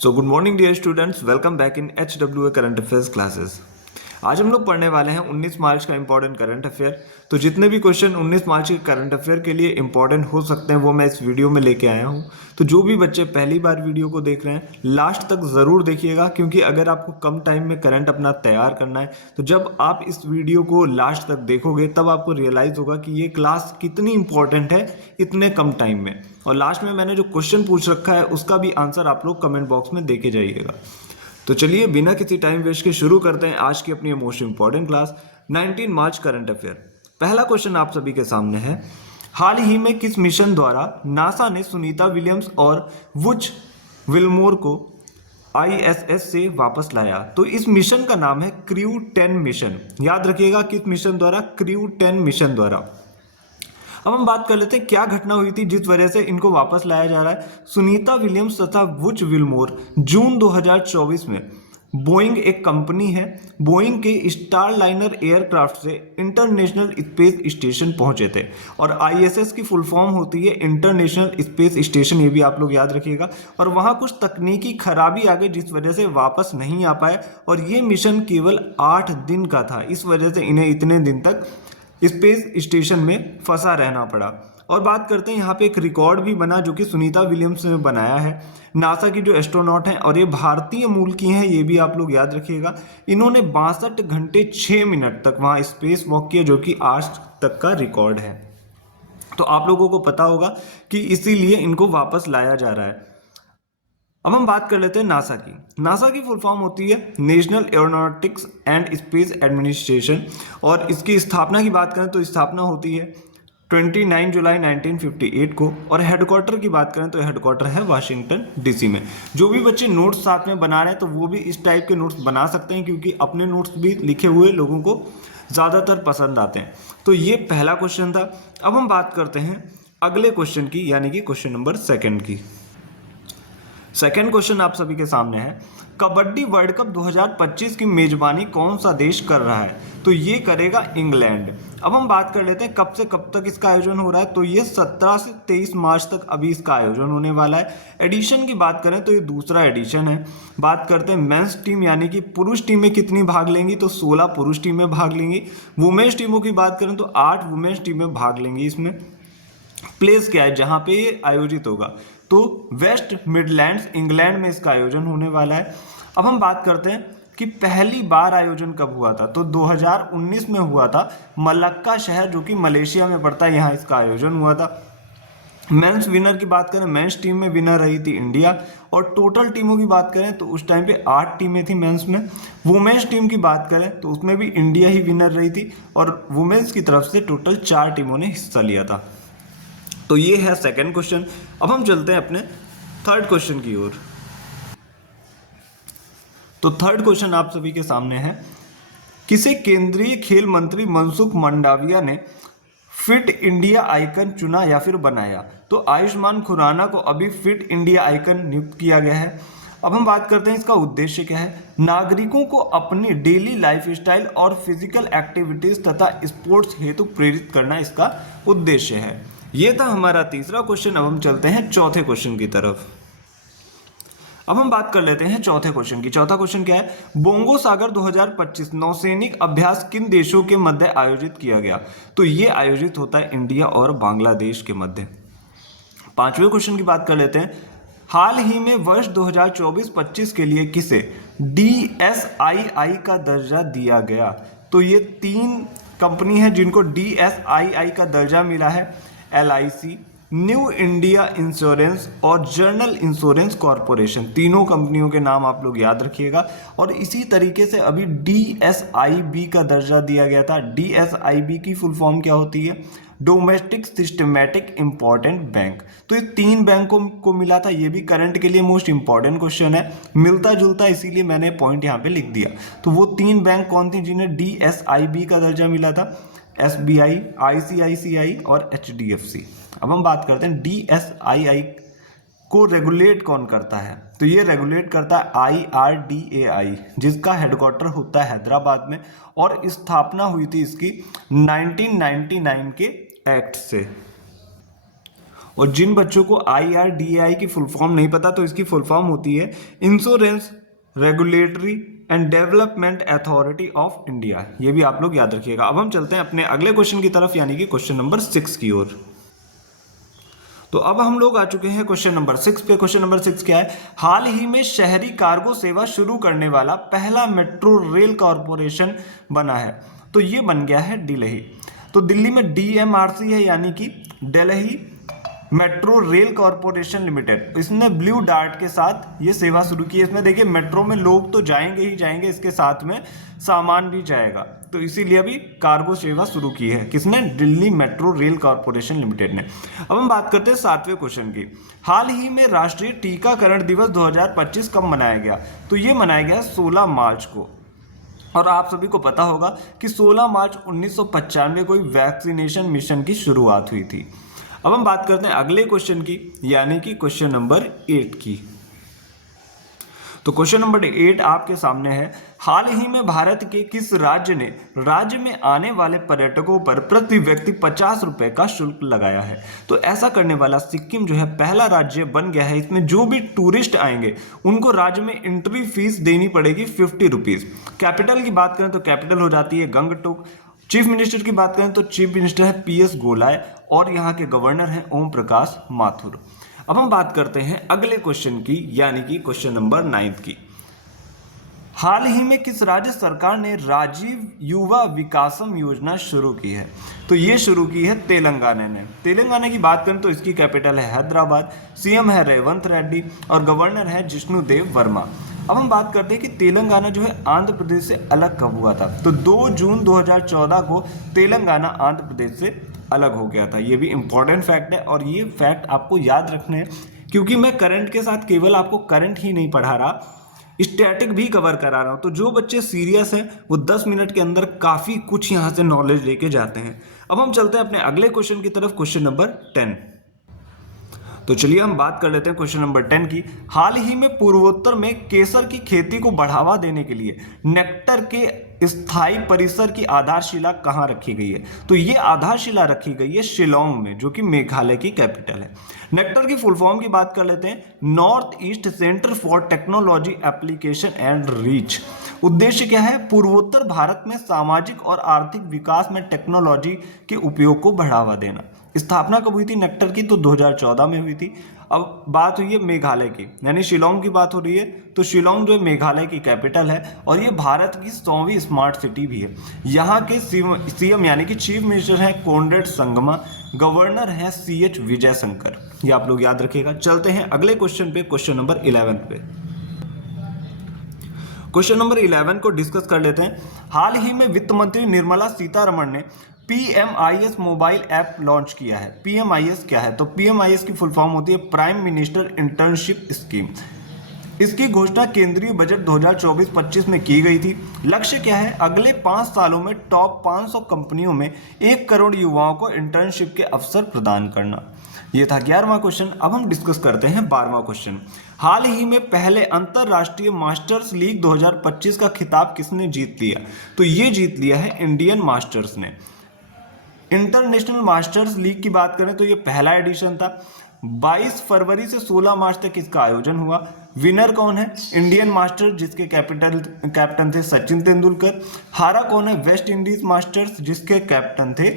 So good morning dear students, welcome back in HWA current affairs classes. आज हम लोग पढ़ने वाले हैं 19 मार्च का इंपॉर्टेंट करंट अफेयर। तो जितने भी क्वेश्चन 19 मार्च के करंट अफेयर के लिए इंपॉर्टेंट हो सकते हैं वो मैं इस वीडियो में लेके आया हूं। तो जो भी बच्चे पहली बार वीडियो को देख रहे हैं लास्ट तक ज़रूर देखिएगा, क्योंकि अगर आपको कम टाइम में करंट अपना तैयार करना है तो जब आप इस वीडियो को लास्ट तक देखोगे तब आपको रियलाइज़ होगा कि ये क्लास कितनी इंपॉर्टेंट है इतने कम टाइम में। और लास्ट में मैंने जो क्वेश्चन पूछ रखा है उसका भी आंसर आप लोग कमेंट बॉक्स में देके जाइएगा। तो चलिए बिना किसी टाइम वेस्ट के शुरू करते हैं आज की अपनी मोस्ट इंपॉर्टेंट क्लास 19 मार्च करंट अफेयर। पहला क्वेश्चन आप सभी के सामने है, हाल ही में किस मिशन द्वारा नासा ने सुनीता विलियम्स और वुच विल्मोर को ISS से वापस लाया? तो इस मिशन का नाम है क्रू 10 मिशन। याद रखिएगा किस मिशन द्वारा? क्रू 10 मिशन द्वारा। अब हम बात कर लेते हैं क्या घटना हुई थी जिस वजह से इनको वापस लाया जा रहा है। सुनीता विलियम्स तथा वुच विल्मोर जून 2024 में बोइंग एक कंपनी है, बोइंग के स्टार लाइनर एयरक्राफ्ट से इंटरनेशनल स्पेस स्टेशन पहुंचे थे। और ISS की फुल फॉर्म होती है इंटरनेशनल स्पेस स्टेशन, ये भी आप लोग याद रखिएगा। और वहां कुछ तकनीकी खराबी आ गई जिस वजह से वापस नहीं आ पाए, और ये मिशन केवल 8 दिन का था। इस वजह से इन्हें इतने दिन तक स्पेस स्टेशन में फंसा रहना पड़ा। और बात करते हैं यहाँ पे एक रिकॉर्ड भी बना जो कि सुनीता विलियम्स ने बनाया है, नासा की जो एस्ट्रोनॉट हैं, और ये भारतीय मूल की हैं, ये भी आप लोग याद रखिएगा। इन्होंने 62 घंटे 6 मिनट तक वहाँ स्पेस वॉक किया, जो कि आज तक का रिकॉर्ड है। तो आप लोगों को पता होगा कि इसीलिए इनको वापस लाया जा रहा है। अब हम बात कर लेते हैं नासा की। नासा की फुल फॉर्म होती है national aeronautics and space administration. और इसकी स्थापना की बात करें तो स्थापना होती है 29 जुलाई 1958 को। और हेडक्वार्टर की बात करें तो हेडक्वार्टर है वाशिंगटन DC में। जो भी बच्चे नोट्स साथ में बना रहे हैं तो वो भी इस टाइप के नोट्स बना सकते हैं, क्योंकि अपने नोट्स भी लिखे हुए लोगों को ज़्यादातर पसंद आते हैं। तो ये पहला क्वेश्चन था। अब हम बात करते हैं अगले क्वेश्चन की, यानी कि क्वेश्चन नंबर 2 की। सेकेंड क्वेश्चन आप सभी के सामने है, कबड्डी वर्ल्ड कप 2025 की मेजबानी कौन सा देश कर रहा है? तो ये करेगा इंग्लैंड। अब हम बात कर लेते हैं कब से कब तक इसका आयोजन हो रहा है। तो ये 17 से 23 मार्च तक अभी इसका आयोजन होने वाला है। एडिशन की बात करें तो ये दूसरा एडिशन है। बात करते हैं मेंस टीम, यानी कि पुरुष टीमें कितनी भाग लेंगी? तो 16 पुरुष टीमें भाग लेंगी। वुमेन्स टीमों की बात करें तो 8 वुमेन्स टीमें भाग लेंगी। इसमें प्लेस क्या है जहां पे ये आयोजित होगा? तो वेस्ट मिडलैंड्स इंग्लैंड में इसका आयोजन होने वाला है। अब हम बात करते हैं कि पहली बार आयोजन कब हुआ था। तो 2019 में हुआ था। मलक्का शहर जो कि मलेशिया में पड़ता है, यहाँ इसका आयोजन हुआ था। मेंस विनर की बात करें, मेंस टीम में विनर रही थी इंडिया। और टोटल टीमों की बात करें तो उस टाइम पे 8 टीमें थी मेंस में। वुमेन्स टीम की बात करें तो उसमें भी इंडिया ही विनर रही थी, और वुमेन्स की तरफ से टोटल 4 टीमों ने हिस्सा लिया था। तो ये है सेकंड क्वेश्चन। अब हम चलते हैं अपने थर्ड क्वेश्चन की ओर। तो थर्ड क्वेश्चन आप सभी के सामने है, किसे केंद्रीय खेल मंत्री मनसुख मंडाविया ने फिट इंडिया आइकन चुना या फिर बनाया? तो आयुष्मान खुराना को अभी फिट इंडिया आइकन नियुक्त किया गया है। अब हम बात करते हैं इसका उद्देश्य क्या है। नागरिकों को अपनी डेली लाइफस्टाइल और फिजिकल एक्टिविटीज तथा स्पोर्ट्स हेतु प्रेरित करना इसका उद्देश्य है। ये था हमारा तीसरा क्वेश्चन। अब हम चलते हैं चौथे क्वेश्चन की तरफ। अब हम बात कर लेते हैं चौथे क्वेश्चन की। चौथा क्वेश्चन क्या है, बोंगो सागर 2025 नौसैनिक अभ्यास किन देशों के मध्य आयोजित किया गया? तो ये आयोजित होता है इंडिया और बांग्लादेश के मध्य। पांचवें क्वेश्चन की बात कर लेते हैं, हाल ही में वर्ष 2024-25 के लिए किसे DSII का दर्जा दिया गया? तो ये 3 कंपनी है जिनको DSII का दर्जा मिला है, LIC, न्यू इंडिया इंश्योरेंस और जनरल इंश्योरेंस कॉरपोरेशन। तीनों कंपनियों के नाम आप लोग याद रखिएगा। और इसी तरीके से अभी DSIB का दर्जा दिया गया था। DSIB की फुल फॉर्म क्या होती है? Domestic systematic important bank. तो ये 3 बैंकों को मिला था। ये भी करंट के लिए मोस्ट इंपॉर्टेंट क्वेश्चन है, मिलता जुलता, इसीलिए मैंने पॉइंट यहाँ पे लिख दिया। तो वो 3 बैंक कौन थी जिन्हें DSIB का दर्जा मिला था? SBI, ICICI और HDFC। अब हम बात करते हैं DSII को रेगुलेट कौन करता है? तो ये रेगुलेट करता है IRDAI, जिसका हेडक्वार्टर होता है हैदराबाद में। और स्थापना हुई थी इसकी 1999 के एक्ट से। और जिन बच्चों को IRDAI की फुल फॉर्म नहीं पता तो इसकी फुल फॉर्म होती है insurance regulatory and development authority of India. ये भी आप लोग याद रखिएगा। अब हम चलते हैं अपने अगले क्वेश्चन की तरफ, यानी कि क्वेश्चन नंबर 6 की ओर। तो अब हम लोग आ चुके हैं क्वेश्चन नंबर 6 पे। क्वेश्चन नंबर 6 क्या है? हाल ही में शहरी कार्गो सेवा शुरू करने वाला पहला मेट्रो रेल कॉरपोरेशन बना है। तो ये बन गया है दिल्ली। तो दिल्ली में DMRC है, यानी कि Delhi metro rail corporation limited. इसने ब्लू डार्ट के साथ ये सेवा शुरू की है। इसमें देखिए मेट्रो में लोग तो जाएंगे ही जाएंगे, इसके साथ में सामान भी जाएगा, तो इसीलिए अभी कार्गो सेवा शुरू की है। किसने? Delhi metro rail corporation limited ने। अब हम बात करते हैं 7वें क्वेश्चन की। हाल ही में राष्ट्रीय टीकाकरण दिवस 2025 कब मनाया गया? तो ये मनाया गया 16 मार्च को। और आप सभी को पता होगा कि 16 मार्च 1995 को वैक्सीनेशन मिशन की शुरुआत हुई थी। अब हम बात करते हैं अगले क्वेश्चन की, यानी कि क्वेश्चन नंबर 8 की। तो क्वेश्चन नंबर 8 आपके सामने है। हाल ही में भारत के किस राज्य ने राज्य में आने वाले पर्यटकों पर प्रति व्यक्ति 50 रुपए का शुल्क लगाया है? तो ऐसा करने वाला सिक्किम जो है पहला राज्य बन गया है। इसमें जो भी टूरिस्ट आएंगे उनको राज्य में एंट्री फीस देनी पड़ेगी 50 रुपीज। कैपिटल की बात करें तो कैपिटल हो जाती है गंगटोक। चीफ मिनिस्टर की बात करें तो चीफ मिनिस्टर है PS गोलाय और यहाँ के गवर्नर हैं ओम प्रकाश माथुर। अब हम बात करते हैं अगले क्वेश्चन की, यानी कि क्वेश्चन नंबर 9 की। हाल ही में किस राज्य सरकार ने राजीव युवा विकासम योजना शुरू की है? तो ये शुरू की है तेलंगाना ने। तेलंगाना की बात करें तो इसकी कैपिटल है हैदराबाद, CM है रेवंत रेड्डी और गवर्नर है जिष्णुदेव वर्मा। अब हम बात करते हैं कि तेलंगाना जो है आंध्र प्रदेश से अलग कब हुआ था? तो 2 जून 2014 को तेलंगाना आंध्र प्रदेश से अलग हो गया था। ये भी इंपॉर्टेंट फैक्ट है और ये फैक्ट आपको याद रखने हैं, क्योंकि मैं करंट के साथ केवल आपको करंट ही नहीं पढ़ा रहा, स्टैटिक भी कवर करा रहा हूँ। तो जो बच्चे सीरियस हैं वो 10 मिनट के अंदर काफ़ी कुछ यहाँ से नॉलेज लेके जाते हैं। अब हम चलते हैं अपने अगले क्वेश्चन की तरफ, क्वेश्चन नंबर 10। तो चलिए हम बात कर लेते हैं क्वेश्चन नंबर 10 की। हाल ही में पूर्वोत्तर में केसर की खेती को बढ़ावा देने के लिए नेक्टर के स्थायी परिसर की आधारशिला कहाँ रखी गई है? तो ये आधारशिला रखी गई है शिलोंग में, जो कि मेघालय की कैपिटल है। नेक्टर की फुल फॉर्म की बात कर लेते हैं, north east centre for technology application and reach. उद्देश्य क्या है? पूर्वोत्तर भारत में सामाजिक और आर्थिक विकास में टेक्नोलॉजी के उपयोग को बढ़ावा देना। स्थापना कब हुई थी नेक्टर की? तो 2014 में हुई थी। अब बात हुई है मेघालय की, यानी शिलोंग की बात हो रही है। तो शिलोंग जो है मेघालय की कैपिटल है और ये भारत की 100वीं स्मार्ट सिटी भी है। यहाँ के CM यानी कि चीफ मिनिस्टर हैं कॉनरेड संगमा, गवर्नर हैं CH विजय शंकर। ये आप लोग याद रखिएगा। चलते हैं अगले क्वेश्चन पे, क्वेश्चन नंबर 11 पे। क्वेश्चन नंबर 11 को डिस्कस कर लेते हैं। हाल ही में वित्त मंत्री निर्मला सीतारमण ने PMIS मोबाइल ऐप लॉन्च किया है। PMIS क्या है? तो PMIS की फुल फॉर्म होती है प्राइम मिनिस्टर इंटर्नशिप स्कीम। इसकी घोषणा केंद्रीय बजट 2024-25 में की गई थी। लक्ष्य क्या है? अगले 5 सालों में टॉप 500 कंपनियों में 1 करोड़ युवाओं को इंटर्नशिप के अवसर प्रदान करना। ये था 11वां क्वेश्चन। अब हम डिस्कस करते हैं 12वां क्वेश्चन। हाल ही में पहले अंतरराष्ट्रीय मास्टर्स लीग 2025 का खिताब किसने जीत लिया? तो ये जीत लिया है इंडियन मास्टर्स ने। इंटरनेशनल मास्टर्स लीग की बात करें तो ये पहला एडिशन था। 22 फरवरी से 16 मार्च तक इसका आयोजन हुआ। विनर कौन है? इंडियन मास्टर्स, जिसके कैप्टन थे सचिन तेंदुलकर। हारा कौन है? वेस्ट इंडीज मास्टर्स, जिसके कैप्टन थे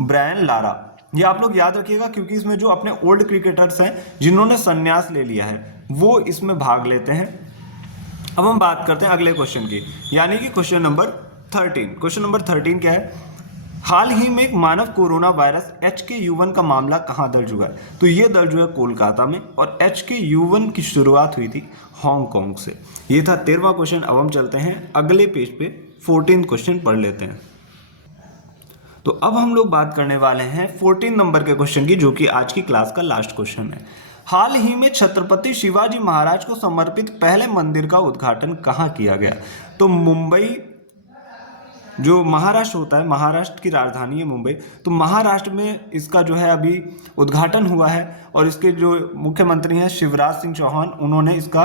ब्रायन लारा। ये आप लोग याद रखिएगा, क्योंकि इसमें जो अपने ओल्ड क्रिकेटर्स हैं जिन्होंने संन्यास ले लिया है वो इसमें भाग लेते हैं। अब हम बात करते हैं अगले क्वेश्चन की, यानी कि क्वेश्चन नंबर 13। क्वेश्चन नंबर 13 क्या है? हाल ही में एक मानव कोरोना वायरस HK-U1 का मामला कहाँ दर्ज हुआ है? तो ये दर्ज हुआ है कोलकाता में और HK-U1 की शुरुआत हुई थी हांगकांग से। ये था 13वां क्वेश्चन। अब हम चलते हैं अगले पेज पे 14 क्वेश्चन पढ़ लेते हैं। तो अब हम लोग बात करने वाले हैं 14 नंबर के क्वेश्चन की, जो कि आज की क्लास का लास्ट क्वेश्चन है। हाल ही में छत्रपति शिवाजी महाराज को समर्पित पहले मंदिर का उद्घाटन कहाँ किया गया? तो मुंबई, जो महाराष्ट्र होता है, महाराष्ट्र की राजधानी है मुंबई, तो महाराष्ट्र में इसका जो है अभी उद्घाटन हुआ है और इसके जो मुख्यमंत्री हैं शिवराज सिंह चौहान, उन्होंने इसका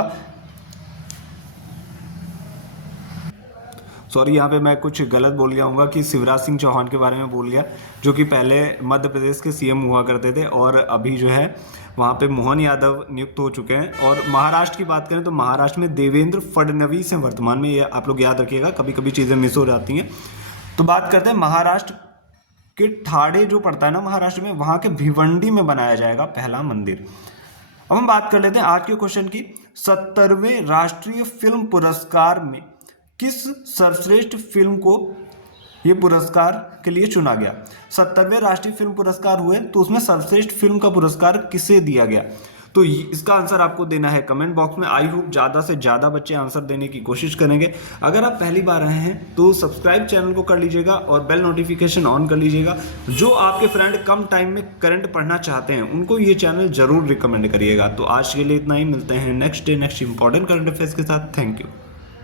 सॉरी यहाँ पे मैं कुछ गलत बोल गया हूँगा कि शिवराज सिंह चौहान के बारे में बोल गया, जो कि पहले मध्य प्रदेश के सीएम हुआ करते थे और अभी जो है वहाँ पे मोहन यादव नियुक्त हो चुके हैं। और महाराष्ट्र की बात करें तो महाराष्ट्र में देवेंद्र फडणवीस हैं वर्तमान में, ये आप लोग याद रखिएगा, कभी कभी चीज़ें मिस हो जाती हैं। तो बात करते हैं महाराष्ट्र के ठाणे जो पड़ता है ना महाराष्ट्र में, वहाँ के भिवंडी में बनाया जाएगा पहला मंदिर। अब हम बात कर लेते हैं आज के क्वेश्चन की। 70वें राष्ट्रीय फिल्म पुरस्कार में किस सर्वश्रेष्ठ फिल्म को ये पुरस्कार के लिए चुना गया? 70वें राष्ट्रीय फिल्म पुरस्कार हुए तो उसमें सर्वश्रेष्ठ फिल्म का पुरस्कार किसे दिया गया? तो इसका आंसर आपको देना है कमेंट बॉक्स में। आई होप ज़्यादा से ज़्यादा बच्चे आंसर देने की कोशिश करेंगे। अगर आप पहली बार आए हैं तो सब्सक्राइब चैनल को कर लीजिएगा और बेल नोटिफिकेशन ऑन कर लीजिएगा। जो आपके फ्रेंड कम टाइम में करंट पढ़ना चाहते हैं उनको ये चैनल जरूर रिकमेंड करिएगा। तो आज के लिए इतना ही, मिलते हैं next day next important current affairs के साथ। Thank you.